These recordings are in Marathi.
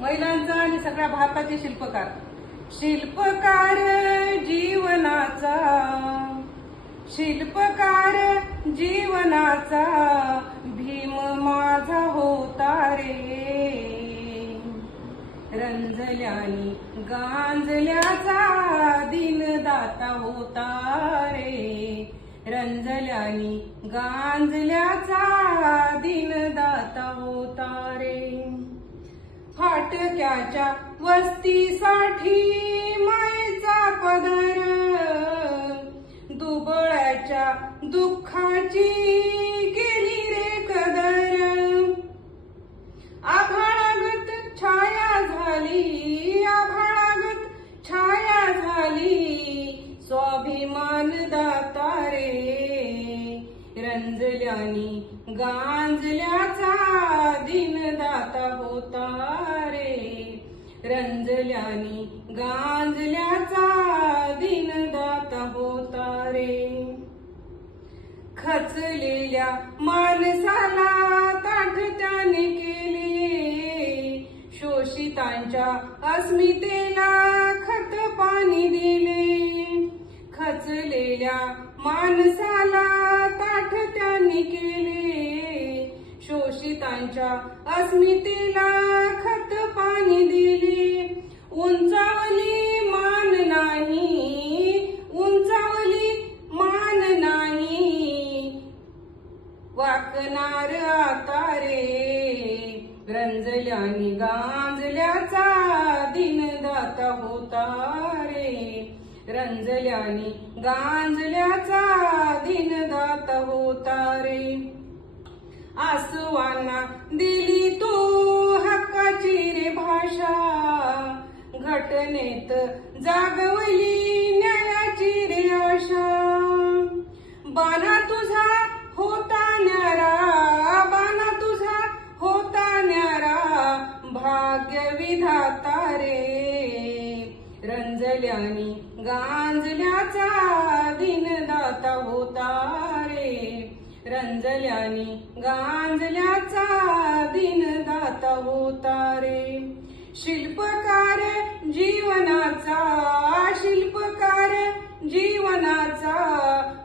महिलांचा आणि सगळ्या भारताचे शिल्पकार. शिल्पकार जीवनाचा, शिल्पकार जीवनाचा भीम माझा होता रे. रंजल्यानी गांजल्याचा दीनदाता होता रे. रंजल्यानी गांजल्याचा दीनदाता होता रे. फाटक्याच्या वस्तीसाठी मायेचा पदर, दुबळ्याच्या दुःखाची केली रे कदर. आभाळागत छाया झाली, आभाळागत छाया झाली, स्वाभिमान दाता रे. रंजल्यानी गांजल्याचा दीनदाता होता रे. रंजल्यानी गांजल्याचा दीनदाता होता रे. खचलेल्या माणसाला ताठ त्याने केले, शोषितांच्या अस्मितेला खत पाणी दिले. खचलेल्या माणसाला ताठ त्यांनी केले, शोषितांच्या अस्मितेला खत पाणी दिले. उंचावली मान नाही, उंचावली मान नाही, वाकणार आता रे. रंजल्यानी गांजल्याचा दीनदाता होता रे. रंजल्यानी गांजल्याचा दीनदाता होता रे. आसवांना दिली तू हक्काची रे भाषा, घटनेत जागवली न्यायाची रे आशा. बाणा तुझा होता न्यारा, बाणा तुझा होता न्यारा, भाग्य विधाता रे. रंजल्यानी गांजल्याचा दीनदाता होता रे. रंजल्यानी गांजल्याचा दीनदाता होता रे. शिल्पकार जीवनाचा, शिल्पकार जीवनाचा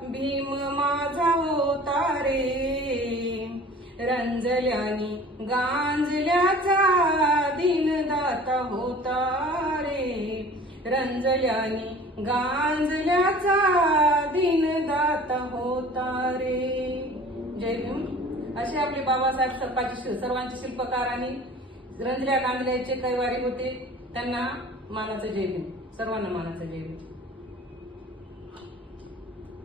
भीम माझा होता रे. रंजल्यानी गांजल्याचा दीनदाता होता रे. रंजल्यानी गांजल्याचा दीनदाता होता रे. जय भीम. असे आपले बाबासाहेब सर्वांचे शिल्पकार आणि रंजल्या गांजल्याचे कैवारी होते. त्यांना मानाचं जय भीम. सर्वांना मानाचं जय भीम.